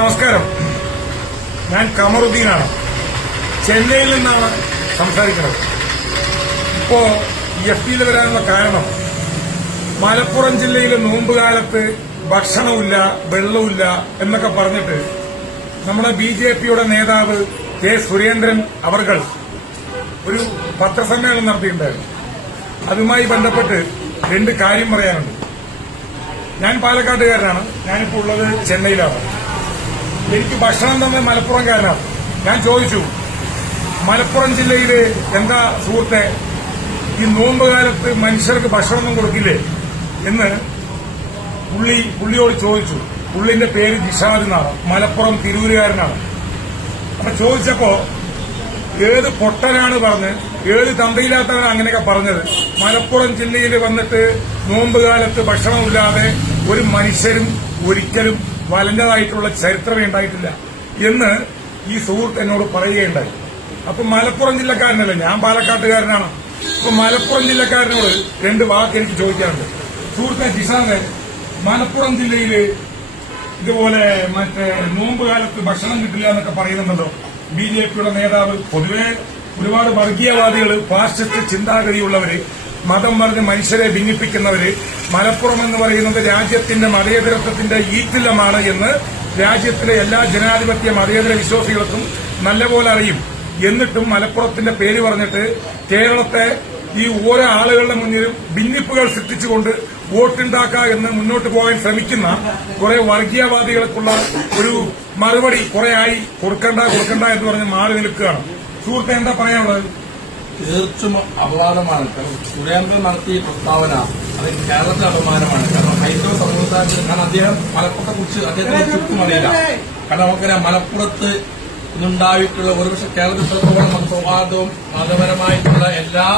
നമസ്കാരം. ഞാൻ കമറുദ്ദീനാണ്. ചെന്നൈയിൽ നിന്നാണ് സംസാരിക്കുന്നത്. ഇപ്പോ എഫ് പിയിൽ വരാനുള്ള കാരണം മലപ്പുറം ജില്ലയിലെ നോമ്പുകാലത്ത് ഭക്ഷണമില്ല വെള്ളമില്ല എന്നൊക്കെ പറഞ്ഞിട്ട് നമ്മുടെ ബി ജെ പിയുടെ നേതാവ് കെ സുരേന്ദ്രൻ അവർകൾ ഒരു പത്രസമ്മേളനം നടത്തിയിട്ടുണ്ടായിരുന്നു. അതുമായി ബന്ധപ്പെട്ട് രണ്ട് കാര്യം പറയാനുണ്ട്. ഞാൻ പാലക്കാട്ടുകാരനാണ്. ഞാനിപ്പോൾ ഉള്ളത് ചെന്നൈയിലാണ്. എനിക്ക് ഭക്ഷണം തന്നെ മലപ്പുറംകാരനാണ് ഞാൻ ചോദിച്ചു മലപ്പുറം ജില്ലയിലെ എന്താ സുഹൃത്തെ ഈ നോമ്പ് കാലത്ത് മനുഷ്യർക്ക് ഭക്ഷണമൊന്നും കൊടുക്കില്ലേ എന്ന് പുള്ളി പുള്ളിയോട് ചോദിച്ചു. പുള്ളിന്റെ പേര് ജിഷാദ് എന്നാണ് മലപ്പുറം തിരൂരുകാരനാണ്. അപ്പൊ ചോദിച്ചപ്പോ ഏത് പൊട്ടനാണ് പറഞ്ഞ് ഏത് തന്തയില്ലാത്തവരാണ് അങ്ങനെയൊക്കെ പറഞ്ഞത്. മലപ്പുറം ജില്ലയിൽ വന്നിട്ട് നോമ്പ് കാലത്ത് ഭക്ഷണമില്ലാതെ ഒരു മനുഷ്യരും ഒരിക്കലും വലഞ്ഞതായിട്ടുള്ള ചരിത്രമേ ഉണ്ടായിട്ടില്ല എന്ന് ഈ സുഹൃത്ത് എന്നോട് പറയുകയുണ്ടായി. അപ്പൊ മലപ്പുറം ജില്ലക്കാരനല്ല ഞാൻ പാലക്കാട്ടുകാരനാണ്. അപ്പൊ മലപ്പുറം ജില്ലക്കാരനോട് രണ്ട് വാക്ക് എനിക്ക് ചോദിക്കാറുണ്ട് സുഹൃത്തെ ജിസാനെ മലപ്പുറം ജില്ലയിൽ ഇതുപോലെ മറ്റേ നോമ്പ് കാലത്ത് ഭക്ഷണം കിട്ടില്ല എന്നൊക്കെ പറയുന്നുണ്ടല്ലോ. ബി ജെ പിയുടെ നേതാവ്. പൊതുവെ ഒരുപാട് വർഗീയവാദികൾ പാശ്ചാത്യ ചിന്താഗതിയുള്ളവര് മതം പറഞ്ഞ് മനുഷ്യരെ ഭിന്നിപ്പിക്കുന്നവര് മലപ്പുറം എന്ന് പറയുന്നത് രാജ്യത്തിന്റെ മതേതരത്വത്തിന്റെ ഈറ്റിലമാണ് എന്ന് രാജ്യത്തിലെ എല്ലാ ജനാധിപത്യ മതേതര വിശ്വാസികൾക്കും നല്ലപോലെ അറിയും. എന്നിട്ടും മലപ്പുറത്തിന്റെ പേര് പറഞ്ഞിട്ട് കേരളത്തെ ഈ ഓരോ ആളുകളുടെ മുന്നിലും ഭിന്നിപ്പുകൾ സൃഷ്ടിച്ചുകൊണ്ട് വോട്ടുണ്ടാക്കുക എന്ന് മുന്നോട്ട് പോകാൻ ശ്രമിക്കുന്ന കുറെ വർഗീയവാദികൾക്കുള്ള ഒരു മറുപടി കുറെ ആയി കൊടുക്കണ്ട കൊടുക്കണ്ട എന്ന് പറഞ്ഞ് മാറി നിൽക്കുകയാണ്. സുഹൃത്തെ എന്താ പറയാനുള്ളത്? തീർച്ചും അപവാദമാണ്. കാരണം സുരേന്ദ്രൻ നടത്തിയ പ്രസ്താവന അത് കേരളത്തിലെ അപമാനമാണ്. കാരണം ഹൈന്ദവ സമൂഹത്തിൽ കാരണം അദ്ദേഹം മലപ്പുറത്തെ കുറിച്ച് അദ്ദേഹത്തിന് ചുറ്റും അറിയില്ല കാരണം നമുക്കറിയാം മലപ്പുറത്ത് ഇന്നുണ്ടായിട്ടുള്ള ഒരുപക്ഷെ കേരളത്തിൽ സൗഹാർദ്ദവും മതപരമായിട്ടുള്ള എല്ലാ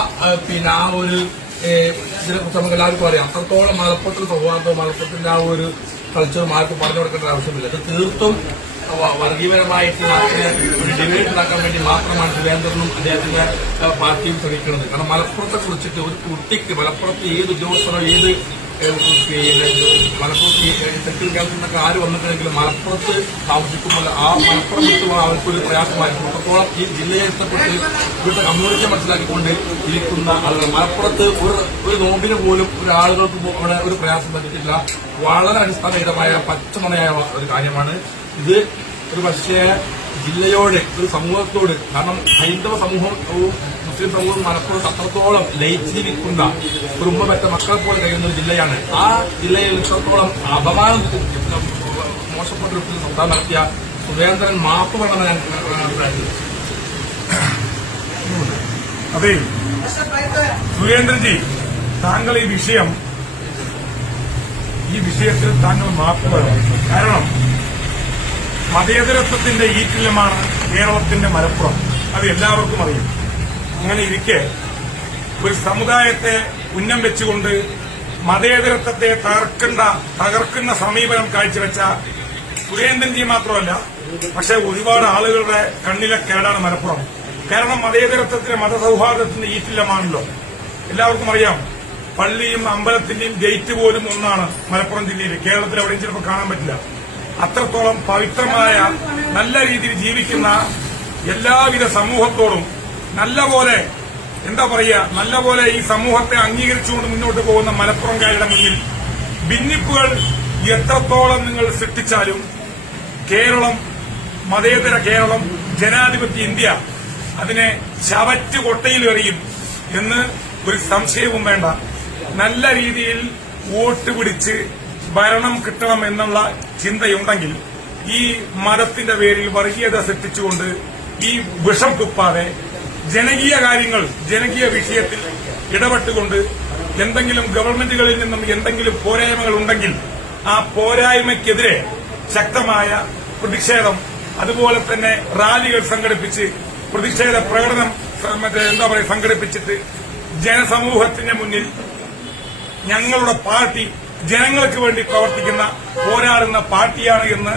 പിന്നെ ആ ഒരു ഇതിനെ കുറിച്ച് നമുക്ക് എല്ലാവർക്കും അറിയാം. അത്രത്തോളം മലപ്പുറത്തിൽ സൗഹാർദ്ദവും മലപ്പുറത്തിന്റെ ആ ഒരു കൾച്ചറും ആർക്കും പറഞ്ഞു കൊടുക്കേണ്ട ആവശ്യമില്ല. ഇത് തീർത്തും വർഗീയപരമായിട്ട് ഒരു ഡിബേറ്റ് ഉണ്ടാക്കാൻ വേണ്ടി മാത്രമാണ് സുരേന്ദ്രനും അദ്ദേഹത്തിന്റെ പാർട്ടിയും ശ്രമിക്കുന്നത്. കാരണം മലപ്പുറത്തെ കുറിച്ചിട്ട് ഒരു കുട്ടിക്ക് മലപ്പുറത്ത് ഏത് ഉദ്യോഗസ്ഥരോ ഏത് മലപ്പുറത്ത് തെക്കൻ കേരളത്തിൽ നിന്നൊക്കെ ആര് വന്നിട്ടുണ്ടെങ്കിലും മലപ്പുറത്ത് താമസിക്കുമ്പോൾ ആ മലപ്പുറം വിട്ടുള്ള അവർക്കൊരു പ്രയാസമായിരിക്കും അത്രത്തോളം ഈ ജില്ലയെ ഇഷ്ടപ്പെട്ട് ഇവിടുത്തെ കമ്മ്യൂണിറ്റിയെ മനസ്സിലാക്കിക്കൊണ്ട് ഇരിക്കുന്ന ആളുകൾ. മലപ്പുറത്ത് ഒരു ഒരു നോമ്പിന് പോലും ഒരു ആളുകൾക്ക് പോ- ഒരു പ്രയാസം വന്നിട്ടില്ല. വളരെ അടിസ്ഥാനരഹിതമായ പച്ചമണയായ ഒരു കാര്യമാണ് ഇത് ഒരു പക്ഷേ ജില്ലയോട് ഒരു സമൂഹത്തോട് കാരണം ഹൈന്ദവ സമൂഹവും മുസ്ലിം സമൂഹവും മലപ്പുറത്ത് അത്രത്തോളം ലയിച്ചിരിക്കുന്ന കുടുംബപ്പെട്ട മക്കളെ പോലെ കഴിയുന്ന ഒരു ജില്ലയാണ്. ആ ജില്ലയിൽ ഇത്രത്തോളം അപമാനം മോശപ്പെട്ട രൂപത്തിൽ നടത്തിയ സുരേന്ദ്രൻ മാപ്പ് വേണമെന്ന് ഞാൻ അതെ. സുരേന്ദ്രൻജി താങ്കൾ ഈ വിഷയം ഈ വിഷയത്തിൽ താങ്കൾ മാപ്പ് വേണം. കാരണം മതേതരത്വത്തിന്റെ ഈറ്റില്ലമാണ് കേരളത്തിന്റെ മലപ്പുറം. അത് എല്ലാവർക്കും അറിയും. അങ്ങനെ ഇരിക്കെ ഒരു സമുദായത്തെ ഉന്നം വെച്ചുകൊണ്ട് മതേതരത്വത്തെ തകർക്കേണ്ട തകർക്കുന്ന സമീപനം കാഴ്ചവെച്ച സുരേന്ദ്രൻജി മാത്രമല്ല പക്ഷെ ഒരുപാട് ആളുകളുടെ കണ്ണിലെ കേടാണ് മലപ്പുറം. കാരണം മതേതരത്വത്തിന്റെ മതസൗഹാർദ്ദത്തിന്റെ ഈറ്റില്ലമാണല്ലോ എല്ലാവർക്കും അറിയാം പള്ളിയും അമ്പലത്തിന്റെയും ഗേറ്റ് പോലും ഒന്നാണ് മലപ്പുറം ജില്ലയിൽ കേരളത്തിൽ എവിടെയും ചിലപ്പോൾ കാണാൻ പറ്റില്ല. അത്രത്തോളം പവിത്രമായ നല്ല രീതിയിൽ ജീവിക്കുന്ന എല്ലാവിധ സമൂഹത്തോടും നല്ലപോലെ എന്താ പറയുക നല്ലപോലെ ഈ സമൂഹത്തെ അംഗീകരിച്ചുകൊണ്ട് മുന്നോട്ട് പോകുന്ന മലപ്പുറംകാരുടെ മുന്നിൽ ഭിന്നിപ്പുകൾ എത്രത്തോളം നിങ്ങൾ സൃഷ്ടിച്ചാലും കേരളം മതേതര കേരളം ജനാധിപത്യ ഇന്ത്യ അതിനെ ചവറ്റ് കൊട്ടയിൽ എറിയും എന്ന് ഒരു സംശയവും വേണ്ട. നല്ല രീതിയിൽ വോട്ട് പിടിച്ച് ഭരണം കിട്ടണം എന്നുള്ള ചിന്തയുണ്ടെങ്കിൽ ഈ മതത്തിന്റെ പേരിൽ വർഗീയത സൃഷ്ടിച്ചുകൊണ്ട് ഈ വിഷം കുപ്പാതെ ജനകീയ കാര്യങ്ങൾ ജനകീയ വിഷയത്തിൽ ഇടപെട്ടുകൊണ്ട് എന്തെങ്കിലും ഗവൺമെന്റുകളിൽ നിന്നും എന്തെങ്കിലും പോരായ്മകൾ ഉണ്ടെങ്കിൽ ആ പോരായ്മയ്ക്കെതിരെ ശക്തമായ പ്രതിഷേധം അതുപോലെ തന്നെ റാലികൾ സംഘടിപ്പിച്ച് പ്രതിഷേധ പ്രകടനം എന്താ പറയുക സംഘടിപ്പിച്ചിട്ട് ജനസമൂഹത്തിന്റെ മുന്നിൽ ഞങ്ങളുടെ പാർട്ടി ജനങ്ങൾക്ക് വേണ്ടി പ്രവർത്തിക്കുന്ന പോരാടുന്ന പാർട്ടിയാണ് എന്ന്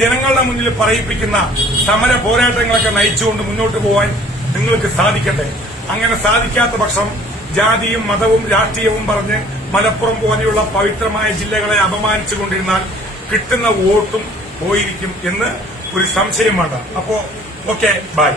ജനങ്ങളുടെ മുന്നിൽ പറയിപ്പിക്കുന്ന സമര പോരാട്ടങ്ങളൊക്കെ നയിച്ചുകൊണ്ട് മുന്നോട്ട് പോകാൻ നിങ്ങൾക്ക് സാധിക്കട്ടെ. അങ്ങനെ സാധിക്കാത്ത പക്ഷം ജാതിയും മതവും രാഷ്ട്രീയവും പറഞ്ഞ് മലപ്പുറം പോലെയുള്ള പവിത്രമായ ജില്ലകളെ അപമാനിച്ചുകൊണ്ടിരുന്നാൽ കിട്ടുന്ന വോട്ടും പോയിരിക്കും എന്ന് ഒരു സംശയം വേണ്ട. അപ്പോ ഓക്കെ ബൈ